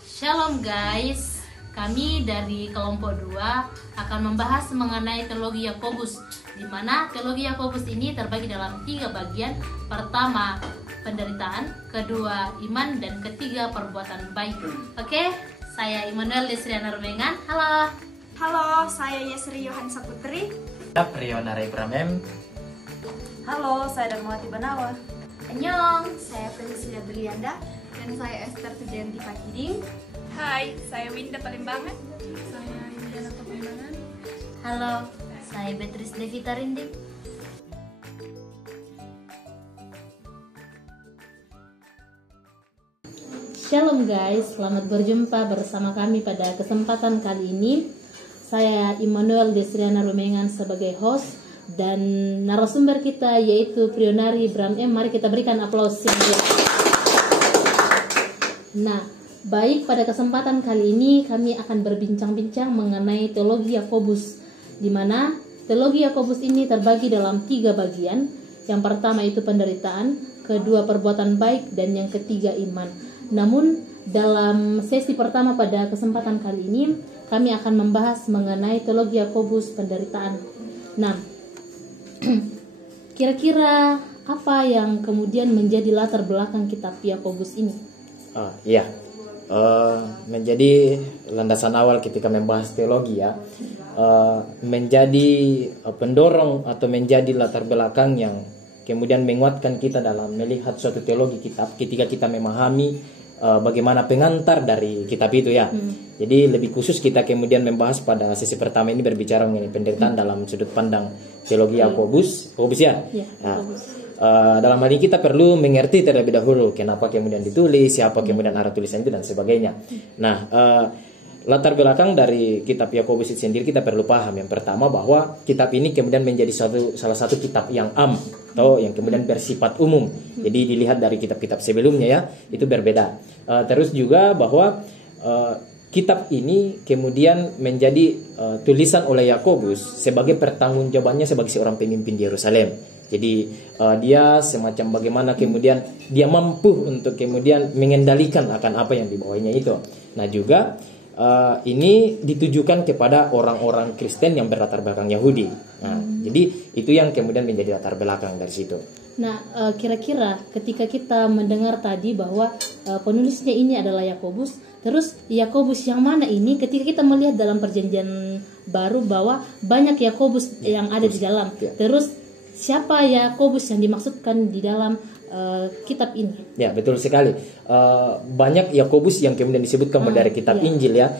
Shalom guys, kami dari kelompok 2 akan membahas mengenai teologi Yakobus, di mana teologi Yakobus ini terbagi dalam 3 bagian. Pertama, penderitaan, kedua, iman, dan ketiga, perbuatan baik. Oke, saya Immanuel Desriana Rumengan. Halo. Halo, saya Yesri Yohansa Putri. Priona Pramem. Halo, saya Darmawati Banawa. Annyeong, saya Felicia Brilianda. Dan saya Esther Tudianti Pakiding. Hai, saya Winda Palimbangan. Saya Indiana Palimbangan. Halo, saya Beatrice Devita Rindik. Shalom guys, selamat berjumpa bersama kami pada kesempatan kali ini. Saya Immanuel Desriana Rumengan sebagai host dan narasumber kita yaitu Prionari Bram M. Mari kita berikan aplaus yang meriah. Nah, baik, pada kesempatan kali ini kami akan berbincang-bincang mengenai teologi Yakobus, di mana teologi Yakobus ini terbagi dalam 3 bagian. Yang pertama itu penderitaan, kedua perbuatan baik, dan yang ketiga iman. Namun dalam sesi pertama pada kesempatan kali ini kami akan membahas mengenai teologi Yakobus penderitaan. Nah, kira-kira apa yang kemudian menjadi latar belakang kitab Yakobus ini? Menjadi landasan awal ketika membahas teologi ya, menjadi pendorong atau menjadi latar belakang yang kemudian menguatkan kita dalam melihat suatu teologi kitab ketika kita memahami bagaimana pengantar dari kitab itu ya. Jadi lebih khusus kita kemudian membahas pada sesi pertama ini berbicara mengenai penderitaan dalam sudut pandang teologi Yakobus ya. Dalam hal ini kita perlu mengerti terlebih dahulu kenapa kemudian ditulis, siapa kemudian arah tulisan itu dan sebagainya. Nah, latar belakang dari kitab Yakobus itu sendiri kita perlu paham. Yang pertama bahwa kitab ini kemudian menjadi salah satu kitab yang atau yang kemudian bersifat umum. Jadi dilihat dari kitab-kitab sebelumnya ya, itu berbeda. Terus juga bahwa kitab ini kemudian menjadi tulisan oleh Yakobus sebagai pertanggungjawabannya sebagai seorang pemimpin di Yerusalem. Jadi dia semacam bagaimana kemudian dia mampu untuk kemudian mengendalikan akan apa yang dibawanya itu. Nah juga ini ditujukan kepada orang-orang Kristen yang berlatar belakang Yahudi. Nah, jadi itu yang kemudian menjadi latar belakang dari situ. Nah, kira-kira ketika kita mendengar tadi bahwa penulisnya ini adalah Yakobus, terus Yakobus yang mana ini? Ketika kita melihat dalam perjanjian baru bahwa banyak Yakobus yang ada di dalam, terus siapa Yakobus yang dimaksudkan di dalam kitab ini? Ya, betul sekali. Banyak Yakobus yang kemudian disebutkan dari kitab Injil ya.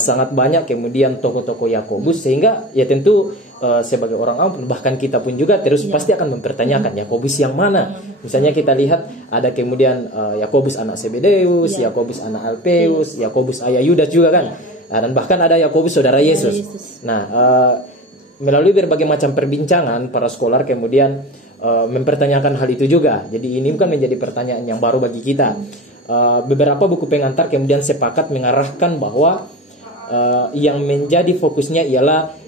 Sangat banyak kemudian tokoh-tokoh Yakobus sehingga ya tentu sebagai orang awam bahkan kita pun juga terus pasti akan mempertanyakan Yakobus yang mana. Misalnya kita lihat ada kemudian Yakobus anak Zebedeus, Yakobus anak Alpeus, Yakobus ayah Yudas juga kan. Dan bahkan ada Yakobus saudara Yesus. Nah, melalui berbagai macam perbincangan para scholar kemudian mempertanyakan hal itu juga. Jadi ini bukan menjadi pertanyaan yang baru bagi kita. Beberapa buku pengantar kemudian sepakat mengarahkan bahwa yang menjadi fokusnya ialah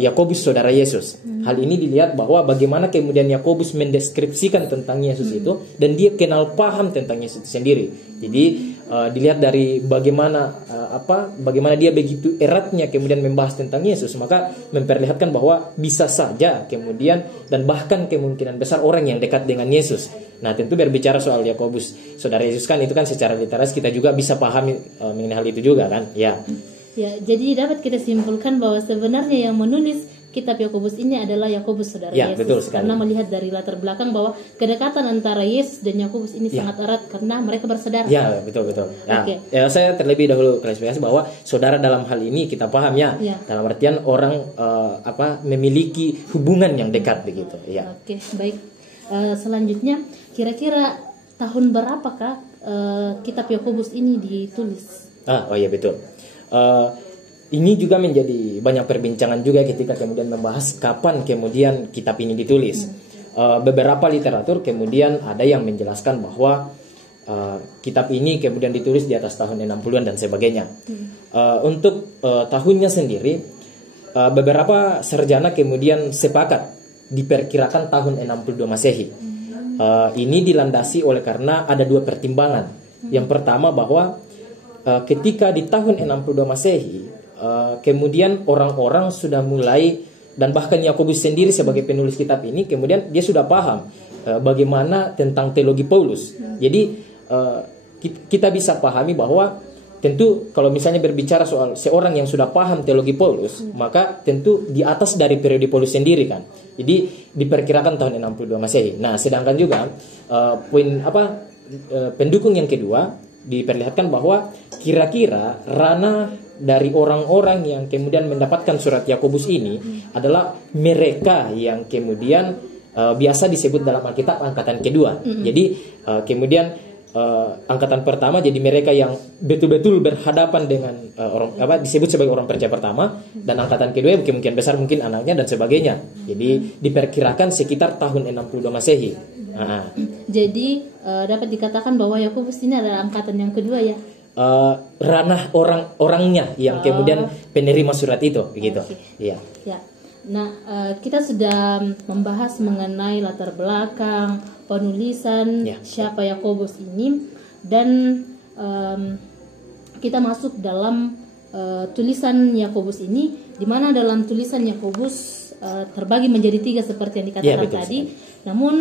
Yakobus saudara Yesus. Hal ini dilihat bahwa bagaimana kemudian Yakobus mendeskripsikan tentang Yesus itu dan dia kenal paham tentang Yesus itu sendiri. Jadi dilihat dari bagaimana dia begitu eratnya kemudian membahas tentang Yesus, maka memperlihatkan bahwa bisa saja kemudian dan bahkan kemungkinan besar orang yang dekat dengan Yesus. Nah, tentu berbicara soal Yakobus saudara Yesus kan itu kan secara literas kita juga bisa pahami mengenai hal itu juga kan ya. Ya, jadi dapat kita simpulkan bahwa sebenarnya yang menulis kitab Yakobus ini adalah Yakobus saudara Yesus. Betul sekali. Karena melihat dari latar belakang bahwa kedekatan antara Yesus dan Yakobus ini sangat erat karena mereka bersaudara. Ya, betul. Nah, saya terlebih dahulu klarifikasi bahwa saudara dalam hal ini kita paham ya. Dalam artian orang memiliki hubungan yang dekat begitu. Ya. Oke, baik. Selanjutnya, kira-kira tahun berapakah kitab Yakobus ini ditulis? Oh iya betul. Ini juga menjadi banyak perbincangan juga ketika kemudian membahas kapan kemudian kitab ini ditulis. Beberapa literatur kemudian ada yang menjelaskan bahwa kitab ini kemudian ditulis di atas tahun 60-an dan sebagainya. Untuk tahunnya sendiri, beberapa sarjana kemudian sepakat diperkirakan tahun 62 Masehi. Ini dilandasi oleh karena ada 2 pertimbangan. Yang pertama bahwa ketika di tahun 62 Masehi kemudian orang-orang sudah mulai, dan bahkan Yakobus sendiri sebagai penulis kitab ini kemudian dia sudah paham bagaimana tentang teologi Paulus. Jadi kita bisa pahami bahwa tentu kalau misalnya berbicara soal seorang yang sudah paham teologi Paulus, maka tentu di atas dari periode Paulus sendiri kan. Jadi diperkirakan tahun 62 Masehi. Nah, sedangkan juga pendukung yang kedua diperlihatkan bahwa kira-kira ranah dari orang-orang yang kemudian mendapatkan surat Yakobus ini adalah mereka yang kemudian biasa disebut dalam Alkitab angkatan kedua. Jadi kemudian angkatan pertama jadi mereka yang betul-betul berhadapan dengan disebut sebagai orang percaya pertama, dan angkatan kedua mungkin besar mungkin anaknya dan sebagainya. Jadi diperkirakan sekitar tahun 62 Masehi. Jadi dapat dikatakan bahwa Yakobus ini adalah angkatan yang kedua ya. Ranah orangnya yang kemudian penerima surat itu begitu. Iya. Ya. Nah, kita sudah membahas mengenai latar belakang penulisan siapa Yakobus ini, dan kita masuk dalam tulisan Yakobus ini, di mana dalam tulisan Yakobus terbagi menjadi 3 seperti yang dikatakan tadi. Namun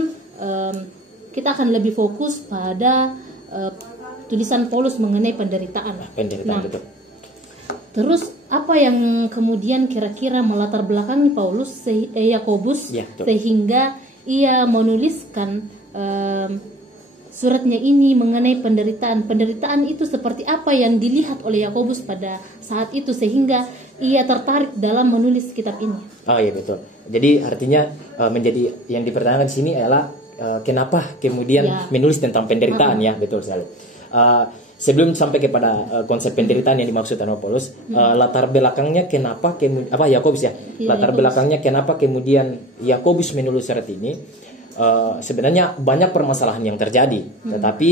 kita akan lebih fokus pada tulisan Paulus mengenai penderitaan. Betul. Terus apa yang kemudian kira-kira melatar belakangi Paulus Yakobus sehingga ia menuliskan suratnya ini mengenai penderitaan. Penderitaan itu seperti apa yang dilihat oleh Yakobus pada saat itu sehingga ia tertarik dalam menulis kitab ini. Oh iya betul. Jadi artinya menjadi yang dipertanyakan di sini adalah kenapa kemudian menulis tentang penderitaan ya, betul sekali. Sebelum sampai kepada konsep penderitaan yang dimaksud oleh Paulus, latar belakangnya kenapa Yakobus latar belakangnya kenapa kemudian Yakobus menulis surat ini, sebenarnya banyak permasalahan yang terjadi, tetapi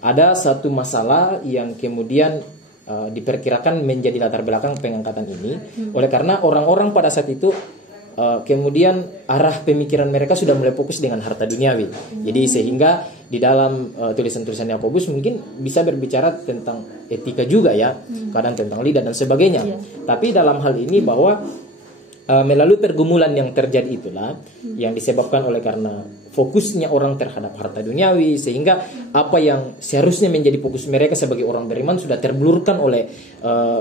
ada satu masalah yang kemudian diperkirakan menjadi latar belakang pengangkatan ini, oleh karena orang-orang pada saat itu kemudian arah pemikiran mereka sudah mulai fokus dengan harta duniawi. Jadi sehingga di dalam tulisan-tulisan Yakobus mungkin bisa berbicara tentang etika juga ya, kadang tentang lidah dan sebagainya. Tapi dalam hal ini bahwa melalui pergumulan yang terjadi itulah yang disebabkan oleh karena fokusnya orang terhadap harta duniawi, sehingga apa yang seharusnya menjadi fokus mereka sebagai orang beriman sudah terblurkan oleh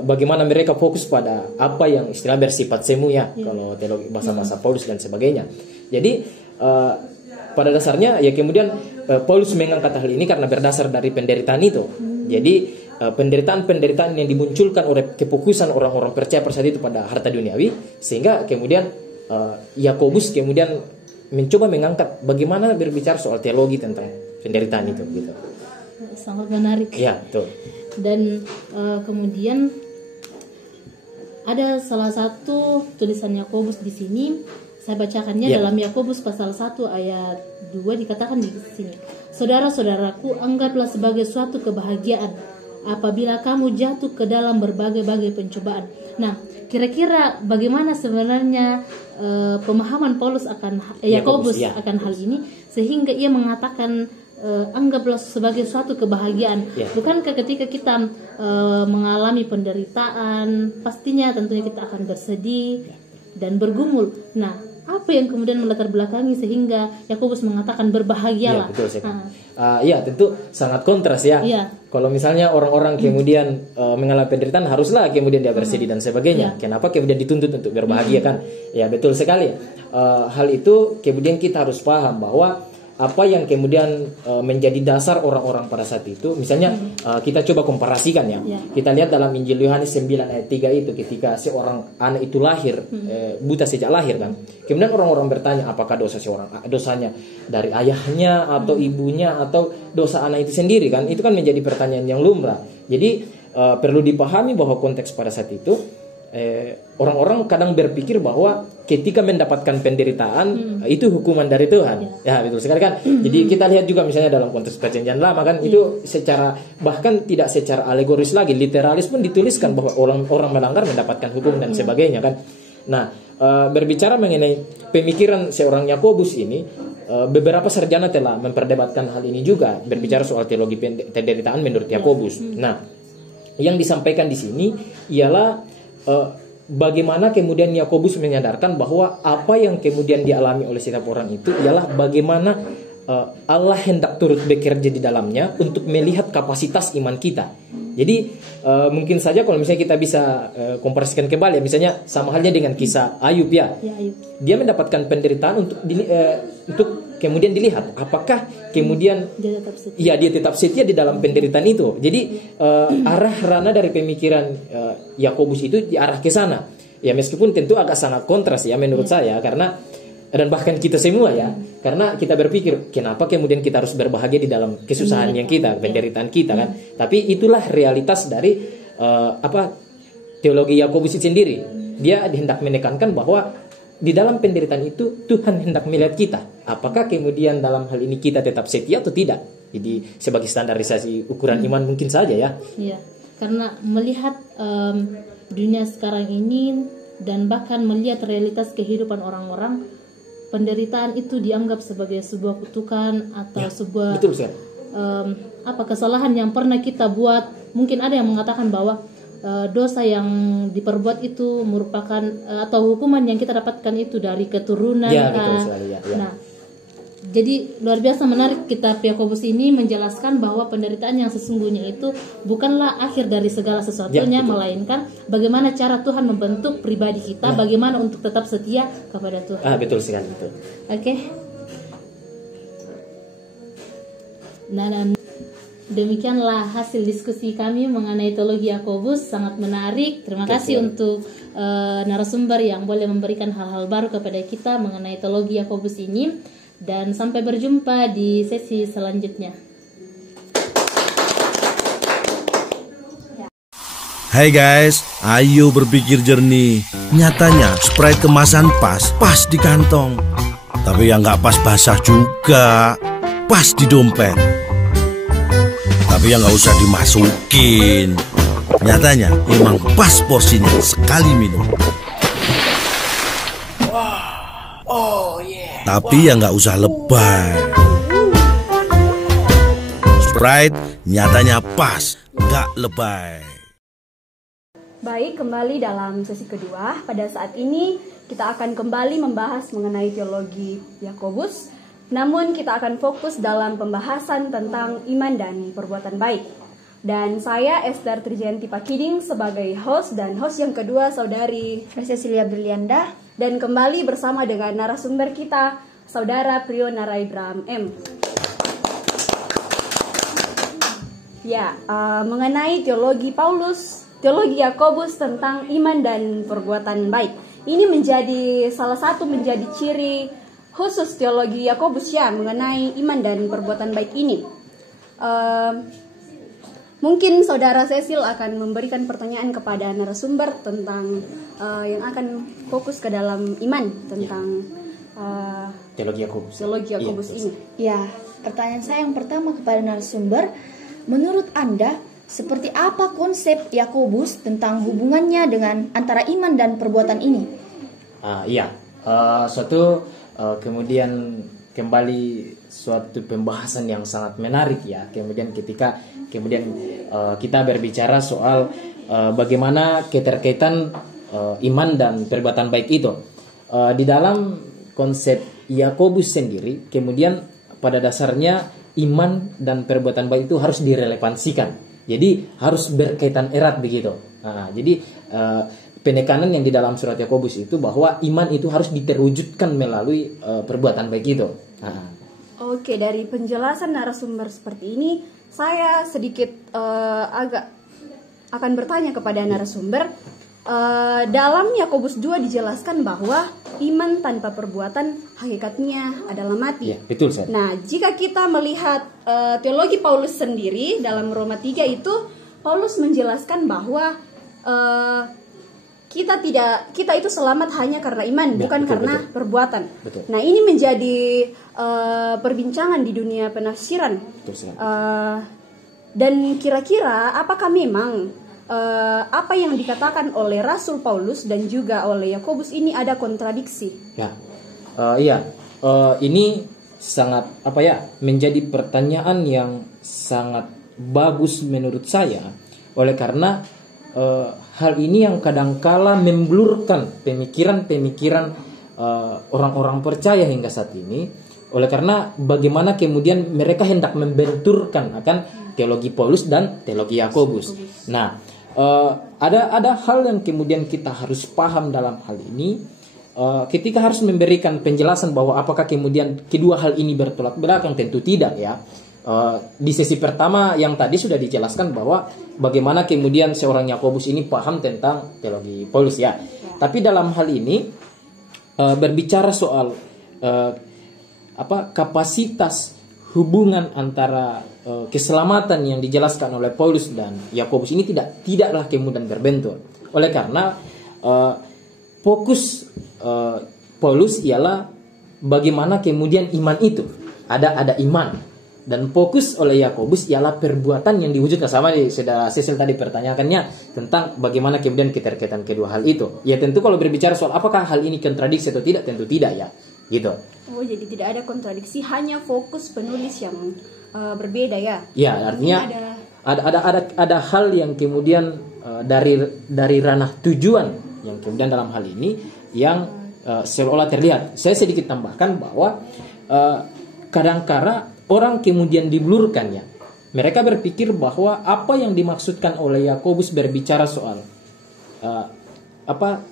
bagaimana mereka fokus pada apa yang istilah bersifat semu ya, kalau teologi bahasa-bahasa Paulus dan sebagainya. Jadi pada dasarnya ya kemudian Paulus mengangkat hal ini karena berdasar dari penderitaan itu. Jadi penderitaan-penderitaan yang dimunculkan oleh kefokusan orang-orang percaya pada saat itu pada harta duniawi, sehingga kemudian Yakobus kemudian mencoba mengangkat bagaimana berbicara soal teologi tentang penderitaan itu gitu. Sangat menarik. Ya, betul. Dan kemudian ada salah satu tulisan Yakobus di sini, saya bacakannya dalam Yakobus pasal 1 ayat 2 dikatakan di sini. Saudara-saudaraku, anggaplah sebagai suatu kebahagiaan apabila kamu jatuh ke dalam berbagai-bagai pencobaan. Nah, kira-kira bagaimana sebenarnya pemahaman Paulus akan Yakobus akan hal ini sehingga ia mengatakan anggaplah sebagai suatu kebahagiaan. Bukankah ketika kita mengalami penderitaan, pastinya tentunya kita akan bersedih dan bergumul. Nah, apa yang kemudian melatar belakangi sehingga Yakobus mengatakan berbahagialah? Ya, betul sekali. Tentu sangat kontras ya. Kalau misalnya orang-orang kemudian mengalami penderitaan, haruslah kemudian dia bersedih dan sebagainya. Kenapa kemudian dituntut untuk berbahagia kan? Ya betul sekali. Hal itu kemudian kita harus paham bahwa apa yang kemudian menjadi dasar orang-orang pada saat itu, misalnya kita coba komparasikan ya. Kita lihat dalam Injil Yohanes 9 ayat 3 itu, ketika seorang anak itu lahir buta sejak lahir kan. Kemudian orang-orang bertanya apakah dosanya dari ayahnya atau ibunya atau dosa anak itu sendiri kan. Itu kan menjadi pertanyaan yang lumrah. Jadi perlu dipahami bahwa konteks pada saat itu orang-orang kadang berpikir bahwa ketika mendapatkan penderitaan itu hukuman dari Tuhan. Ya betul sekali kan. Jadi kita lihat juga misalnya dalam konteks perjanjian lama kan, itu secara bahkan tidak secara alegoris lagi, literalis pun dituliskan bahwa orang melanggar mendapatkan hukum dan sebagainya kan. Nah, berbicara mengenai pemikiran seorang Yakobus ini, beberapa sarjana telah memperdebatkan hal ini juga, berbicara soal teologi penderitaan menurut Yakobus. Nah, yang disampaikan di sini ialah bagaimana kemudian Yakobus menyadarkan bahwa apa yang kemudian dialami oleh setiap orang itu ialah bagaimana Allah hendak turut bekerja di dalamnya untuk melihat kapasitas iman kita. Jadi mungkin saja kalau misalnya kita bisa komparasikan kembali, misalnya sama halnya dengan kisah Ayub ya. Ayub. Dia mendapatkan penderitaan untuk kemudian dilihat apakah kemudian dia tetap setia di dalam penderitaan itu. Jadi arah rana dari pemikiran Yakobus itu diarah ke sana. Ya meskipun tentu agak sangat kontras ya menurut saya, karena dan bahkan kita semua ya, karena kita berpikir kenapa kemudian kita harus berbahagia di dalam kesusahan yang kita, penderitaan kita kan. Tapi itulah realitas dari teologi Yakobus itu sendiri. Dia hendak menekankan bahwa di dalam penderitaan itu Tuhan hendak melihat kita, apakah kemudian dalam hal ini kita tetap setia atau tidak. Jadi sebagai standarisasi ukuran iman mungkin saja ya. Iya, karena melihat dunia sekarang ini dan bahkan melihat realitas kehidupan orang-orang, penderitaan itu dianggap sebagai sebuah kutukan atau sebuah kesalahan yang pernah kita buat. Mungkin ada yang mengatakan bahwa dosa yang diperbuat itu merupakan atau hukuman yang kita dapatkan itu dari keturunan. Ya, betul sekali, ya. Nah, jadi luar biasa menarik kitab Yakobus ini menjelaskan bahwa penderitaan yang sesungguhnya itu bukanlah akhir dari segala sesuatunya, melainkan bagaimana cara Tuhan membentuk pribadi kita, bagaimana untuk tetap setia kepada Tuhan. Betul sekali itu. Oke. Nah, dan demikianlah hasil diskusi kami mengenai teologi Yakobus, sangat menarik. Terima kasih untuk narasumber yang boleh memberikan hal-hal baru kepada kita mengenai teologi Yakobus ini. Dan sampai berjumpa di sesi selanjutnya. Hai guys, ayo berpikir jernih. Nyatanya Sprite kemasan pas di kantong. Tapi yang nggak pas basah juga, pas di dompet. Tapi yang nggak usah dimasukin. Nyatanya emang pas porsinya sekali minum. Tapi yang nggak usah lebay. Sprite nyatanya pas, nggak lebay. Baik, kembali dalam sesi kedua. Pada saat ini kita akan kembali membahas mengenai teologi Yakobus. Namun kita akan fokus dalam pembahasan tentang iman dan perbuatan baik. Dan saya Esther Trijenti Pakiding sebagai host, dan host yang kedua saudari Cecilia Brilianda. Dan kembali bersama dengan narasumber kita, Saudara Priyo Naraibraham M. Ya, mengenai teologi Yakobus tentang iman dan perbuatan baik. Ini menjadi salah satu ciri khusus teologi Yakobus ya, mengenai iman dan perbuatan baik ini. Mungkin Saudara Cecil akan memberikan pertanyaan kepada narasumber tentang yang akan fokus ke dalam iman tentang teologi Yakobus ini. Ya, pertanyaan saya yang pertama kepada narasumber, menurut Anda seperti apa konsep Yakobus tentang hubungannya dengan antara iman dan perbuatan ini? Kemudian kembali suatu pembahasan yang sangat menarik ya. Kemudian kita berbicara soal bagaimana keterkaitan iman dan perbuatan baik itu di dalam konsep Yakobus sendiri. Kemudian pada dasarnya iman dan perbuatan baik itu harus direlevansikan. Jadi harus berkaitan erat begitu. Jadi penekanan yang di dalam surat Yakobus itu bahwa iman itu harus diterwujudkan melalui perbuatan baik itu. Oke, dari penjelasan narasumber seperti ini, saya sedikit agak akan bertanya kepada narasumber. Dalam Yakobus 2 dijelaskan bahwa iman tanpa perbuatan hakikatnya adalah mati. Ya, betul, Sir. Nah, jika kita melihat teologi Paulus sendiri dalam Roma 3 itu, Paulus menjelaskan bahwa kita itu selamat hanya karena iman, bukan karena perbuatan. Betul. Nah, ini menjadi perbincangan di dunia penafsiran. Dan kira-kira apakah memang apa yang dikatakan oleh Rasul Paulus dan juga oleh Yakobus ini ada kontradiksi? Ini sangat menjadi pertanyaan yang sangat bagus menurut saya. Oleh karena hal ini yang kadangkala memblurkan pemikiran-pemikiran orang-orang percaya hingga saat ini. Oleh karena bagaimana kemudian mereka hendak membenturkan akan teologi Paulus dan teologi Yakobus. Nah, ada hal yang kemudian kita harus paham dalam hal ini. Ketika harus memberikan penjelasan bahwa apakah kemudian kedua hal ini bertolak belakang, tentu tidak ya. Di sesi pertama yang tadi sudah dijelaskan bahwa bagaimana kemudian seorang Yakobus ini paham tentang teologi Paulus ya. Tapi dalam hal ini berbicara soal kapasitas hubungan antara keselamatan yang dijelaskan oleh Paulus dan Yakobus ini tidaklah kemudian berbentur. Oleh karena fokus Paulus ialah bagaimana kemudian iman itu ada iman, dan fokus oleh Yakobus ialah perbuatan yang diwujudkan. Sama sudah Cecil tadi pertanyaannya tentang bagaimana kemudian keterkaitan kedua hal itu. Ya tentu kalau berbicara soal apakah hal ini kontradiksi atau tidak, tentu tidak ya, gitu. Oh, jadi tidak ada kontradiksi, hanya fokus penulis yang berbeda ya. Ya, artinya ada hal yang kemudian dari ranah tujuan yang kemudian dalam hal ini yang seolah terlihat. Saya sedikit tambahkan bahwa kadang-kala orang kemudian diblurkannya. Mereka berpikir bahwa apa yang dimaksudkan oleh Yakobus berbicara soal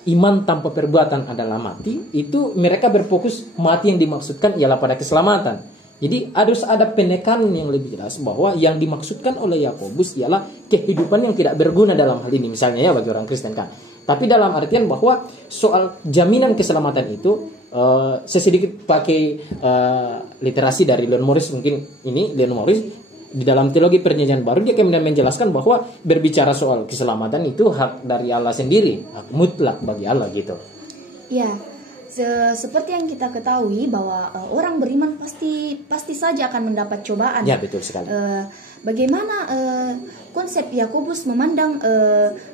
iman tanpa perbuatan adalah mati, itu mereka berfokus mati yang dimaksudkan ialah pada keselamatan. Jadi harus ada penekanan yang lebih jelas bahwa yang dimaksudkan oleh Yakobus ialah kehidupan yang tidak berguna dalam hal ini, misalnya ya bagi orang Kristen kan. Tapi dalam artian bahwa soal jaminan keselamatan itu, saya sedikit pakai literasi dari Leon Morris, mungkin ini Leon Morris di dalam teologi Perjanjian Baru, dia kemudian menjelaskan bahwa berbicara soal keselamatan itu hak dari Allah sendiri, hak mutlak bagi Allah gitu. Ya, seperti yang kita ketahui bahwa orang beriman pasti saja akan mendapat cobaan. Ya, betul sekali. Bagaimana konsep Yakobus memandang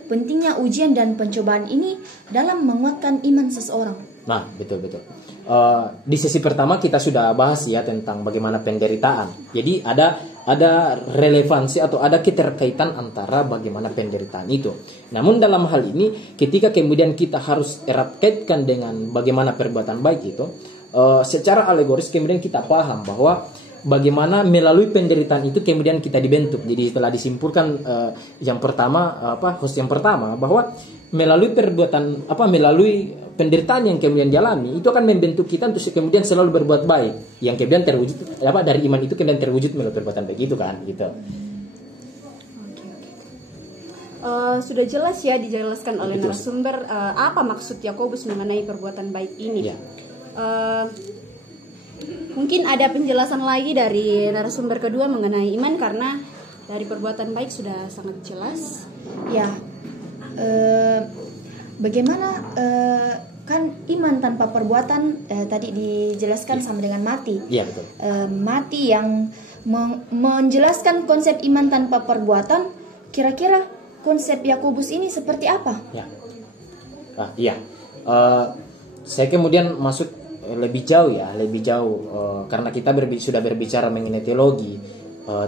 pentingnya ujian dan pencobaan ini dalam menguatkan iman seseorang? Nah, betul. Di sesi pertama kita sudah bahas ya tentang bagaimana penderitaan. Jadi ada relevansi atau ada keterkaitan antara bagaimana penderitaan itu. Namun dalam hal ini ketika kemudian kita harus erat kaitkan dengan bagaimana perbuatan baik itu, secara alegoris kemudian kita paham bahwa bagaimana melalui penderitaan itu kemudian kita dibentuk. Jadi setelah disimpulkan yang pertama host yang pertama bahwa melalui penderitaan yang kemudian jalani itu akan membentuk kita untuk kemudian selalu berbuat baik, yang kemudian terwujud dari iman itu kemudian terwujud melalui perbuatan baik itu kan gitu. Sudah jelas ya dijelaskan oleh narasumber apa maksud Yakobus mengenai perbuatan baik ini. Ya. Mungkin ada penjelasan lagi dari narasumber kedua mengenai iman, karena dari perbuatan baik sudah sangat jelas. Ya, bagaimana kan iman tanpa perbuatan tadi dijelaskan sama dengan mati. Iya betul. Mati yang menjelaskan konsep iman tanpa perbuatan. Kira-kira konsep Yakobus ini seperti apa? Ya, iya. Saya kemudian masuk lebih jauh karena kita sudah berbicara mengenai teologi.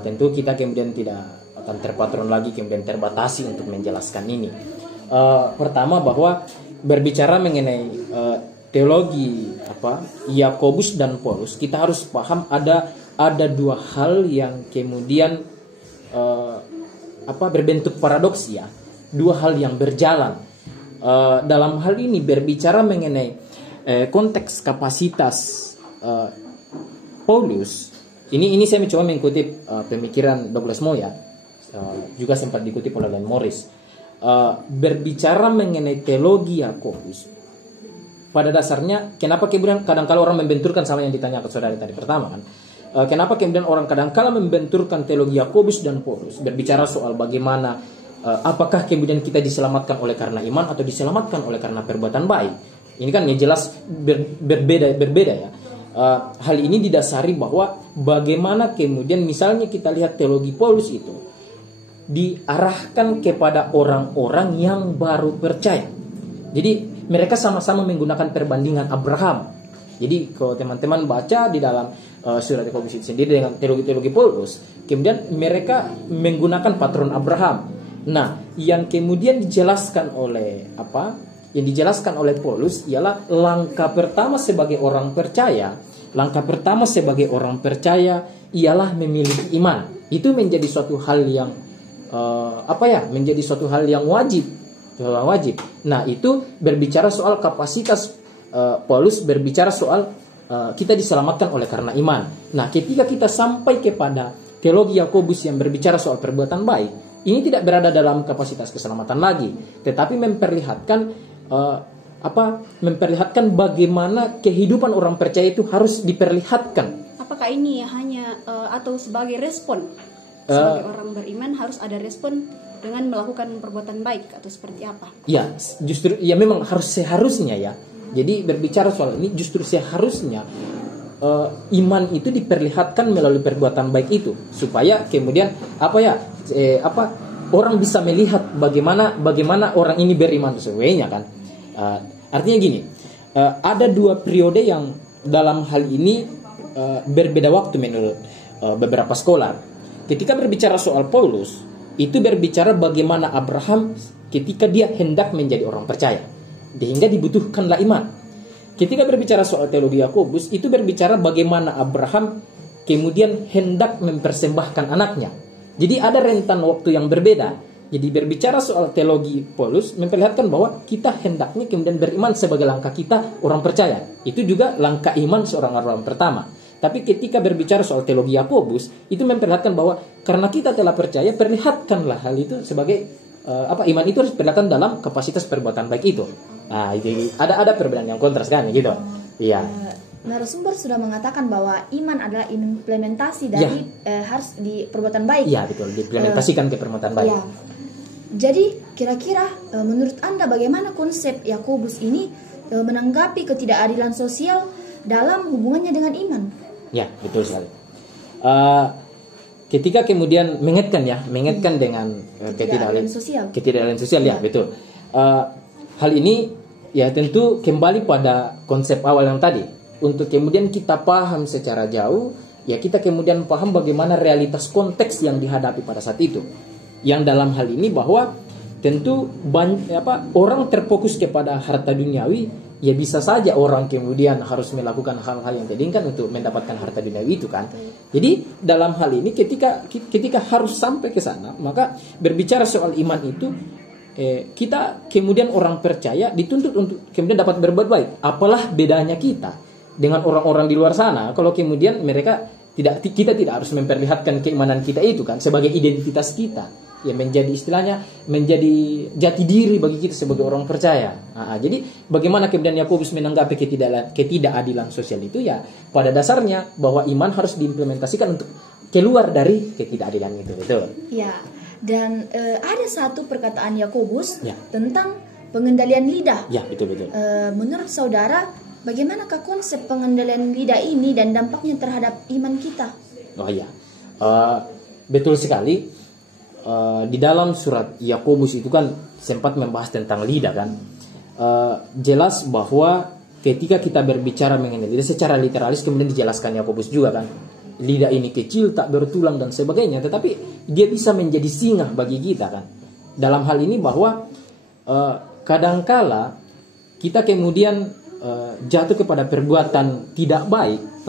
Tentu kita kemudian tidak akan terpatron lagi kemudian terbatasi untuk menjelaskan ini. Pertama bahwa berbicara mengenai teologi Yakobus dan Paulus, kita harus paham ada dua hal yang kemudian berbentuk paradoks ya, dua hal yang berjalan. Dalam hal ini berbicara mengenai konteks kapasitas Paulus, ini saya mencoba mengutip pemikiran Douglas Moo ya, juga sempat dikutip oleh Leon Morris. Berbicara mengenai teologi Yakobus, pada dasarnya kenapa kemudian kadang-kala orang membenturkan sama yang ditanyakan saudara tadi pertama kan, kenapa kemudian orang kadang-kala membenturkan teologi Yakobus dan Paulus, berbicara soal bagaimana apakah kemudian kita diselamatkan oleh karena iman atau diselamatkan oleh karena perbuatan baik. Ini kan ya jelas berbeda ya. Hal ini didasari bahwa bagaimana kemudian misalnya kita lihat teologi Paulus itu diarahkan kepada orang-orang yang baru percaya. Jadi mereka sama-sama menggunakan perbandingan Abraham. Jadi kalau teman-teman baca di dalam surat Yakobus sendiri dengan teologi Paulus, kemudian mereka menggunakan patron Abraham. Nah, yang kemudian dijelaskan oleh Yang dijelaskan oleh Paulus ialah langkah pertama sebagai orang percaya. Langkah pertama sebagai orang percaya ialah memiliki iman. Itu menjadi suatu hal yang menjadi suatu hal yang wajib. Nah, itu berbicara soal kapasitas. Paulus berbicara soal kita diselamatkan oleh karena iman. Nah, ketika kita sampai kepada teologi Yakobus yang berbicara soal perbuatan baik, ini tidak berada dalam kapasitas keselamatan lagi, tetapi memperlihatkan bagaimana kehidupan orang percaya itu harus diperlihatkan. Apakah ini hanya atau sebagai respon sebagai orang beriman harus ada respon dengan melakukan perbuatan baik atau seperti apa? Ya, justru ya memang seharusnya ya. Jadi berbicara soal ini justru seharusnya iman itu diperlihatkan melalui perbuatan baik itu, supaya kemudian orang bisa melihat bagaimana orang ini beriman sesuainya kan. Artinya gini, ada dua periode yang dalam hal ini berbeda waktu menurut beberapa scholar. Ketika berbicara soal Paulus, itu berbicara bagaimana Abraham ketika dia hendak menjadi orang percaya, sehingga dibutuhkanlah iman. Ketika berbicara soal teologi Yakobus, itu berbicara bagaimana Abraham kemudian hendak mempersembahkan anaknya. Jadi ada rentan waktu yang berbeda. Jadi berbicara soal teologi Paulus memperlihatkan bahwa kita hendaknya kemudian beriman sebagai langkah kita orang percaya. Itu juga langkah iman seorang orang pertama. Tapi ketika berbicara soal teologi Yakobus, itu memperlihatkan bahwa karena kita telah percaya, perlihatkanlah hal itu sebagai iman itu harus perlihatkan dalam kapasitas perbuatan baik itu. Nah, jadi ada perbedaan yang kontras kan gitu. Iya. Narasumber sudah mengatakan bahwa iman adalah implementasi dari harus di perbuatan baik. Iya, betul, diimplementasikan ke perbuatan baik. Ya. Jadi kira-kira menurut Anda bagaimana konsep Yakobus ini menanggapi ketidakadilan sosial dalam hubungannya dengan iman? Ya, betul sekali. Ketika kemudian mengaitkan dengan ketidakadilan sosial ya, betul. Hal ini ya tentu kembali pada konsep awal yang tadi. Untuk kemudian kita paham secara jauh, ya kita kemudian paham bagaimana realitas konteks yang dihadapi pada saat itu. Yang dalam hal ini bahwa tentu orang terfokus kepada harta duniawi, ya bisa saja orang kemudian harus melakukan hal-hal yang diinginkan untuk mendapatkan harta duniawi itu kan. Jadi dalam hal ini ketika harus sampai ke sana, maka berbicara soal iman itu kita kemudian orang percaya dituntut untuk kemudian dapat berbuat baik. Apalah bedanya kita dengan orang-orang di luar sana kalau kemudian kita tidak harus memperlihatkan keimanan kita itu kan sebagai identitas kita. Ya menjadi menjadi jati diri bagi kita sebagai orang percaya. Jadi bagaimana kemudian Yakobus menanggapi ketidakadilan sosial itu ya pada dasarnya bahwa iman harus diimplementasikan untuk keluar dari ketidakadilan itu, betul. Ya, dan ada satu perkataan Yakobus tentang pengendalian lidah. Ya, betul. Menurut saudara, bagaimanakah konsep pengendalian lidah ini dan dampaknya terhadap iman kita? Oh iya, betul sekali. Di dalam surat Yakobus itu kan sempat membahas tentang lidah kan. Jelas bahwa ketika kita berbicara mengenai lidah secara literalis kemudian dijelaskan Yakobus juga kan. Lidah ini kecil, tak bertulang dan sebagainya, tetapi dia bisa menjadi singa bagi kita kan. Dalam hal ini bahwa kadangkala kita kemudian jatuh kepada perbuatan tidak baik,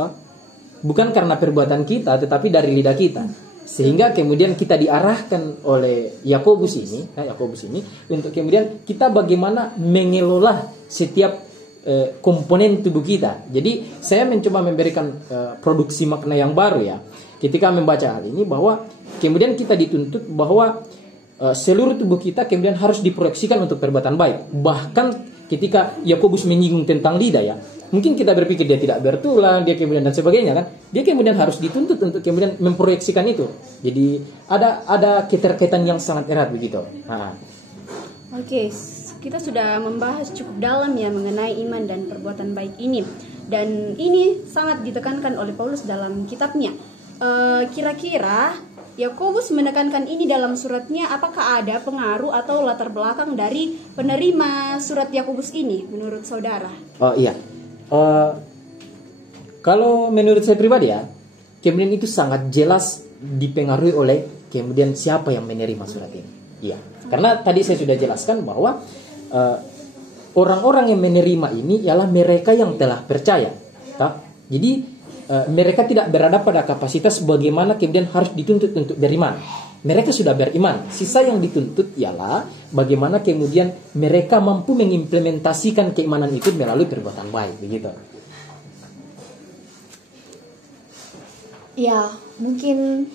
bukan karena perbuatan kita tetapi dari lidah kita. Sehingga kemudian kita diarahkan oleh Yakobus ini untuk kemudian kita bagaimana mengelola setiap komponen tubuh kita. Jadi saya mencoba memberikan produksi makna yang baru ya ketika membaca hal ini, bahwa kemudian kita dituntut bahwa seluruh tubuh kita kemudian harus diproyeksikan untuk perbuatan baik. Bahkan ketika Yakobus menyinggung tentang lidah ya, mungkin kita berpikir dia tidak bertulang, dia kemudian dan sebagainya kan. Dia kemudian harus dituntut untuk kemudian memproyeksikan itu. Jadi ada keterkaitan yang sangat erat begitu. Oke, kita sudah membahas cukup dalam ya mengenai iman dan perbuatan baik ini. Dan ini sangat ditekankan oleh Paulus dalam kitabnya. Kira-kira Yakobus menekankan ini dalam suratnya, apakah ada pengaruh atau latar belakang dari penerima surat Yakobus ini menurut saudara? Oh iya. Kalau menurut saya pribadi ya, kemudian itu sangat jelas dipengaruhi oleh kemudian siapa yang menerima surat ini. Iya, karena tadi saya sudah jelaskan bahwa orang-orang yang menerima ini ialah mereka yang telah percaya. Jadi mereka tidak berada pada kapasitas bagaimana kemudian harus dituntut untuk beriman. Mereka sudah beriman. Sisa yang dituntut ialah bagaimana kemudian mereka mampu mengimplementasikan keimanan itu melalui perbuatan baik, begitu. Ya, mungkin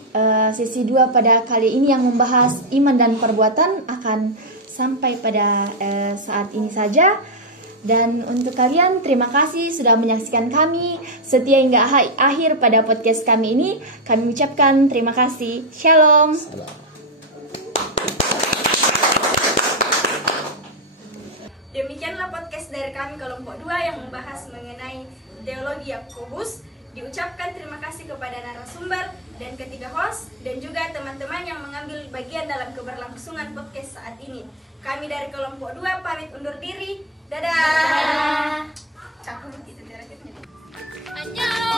sesi 2 pada kali ini yang membahas iman dan perbuatan akan sampai pada saat ini saja. Dan untuk kalian, terima kasih sudah menyaksikan kami setia hingga akhir pada podcast kami ini. Kami ucapkan terima kasih. Shalom. Demikianlah podcast dari kami kelompok 2 yang membahas mengenai teologi Yakobus. Diucapkan terima kasih kepada narasumber dan ketiga host dan juga teman-teman yang mengambil bagian dalam keberlangsungan podcast saat ini. Kami dari kelompok 2 pamit undur diri. Dadah. Cakep itu. Annyeong.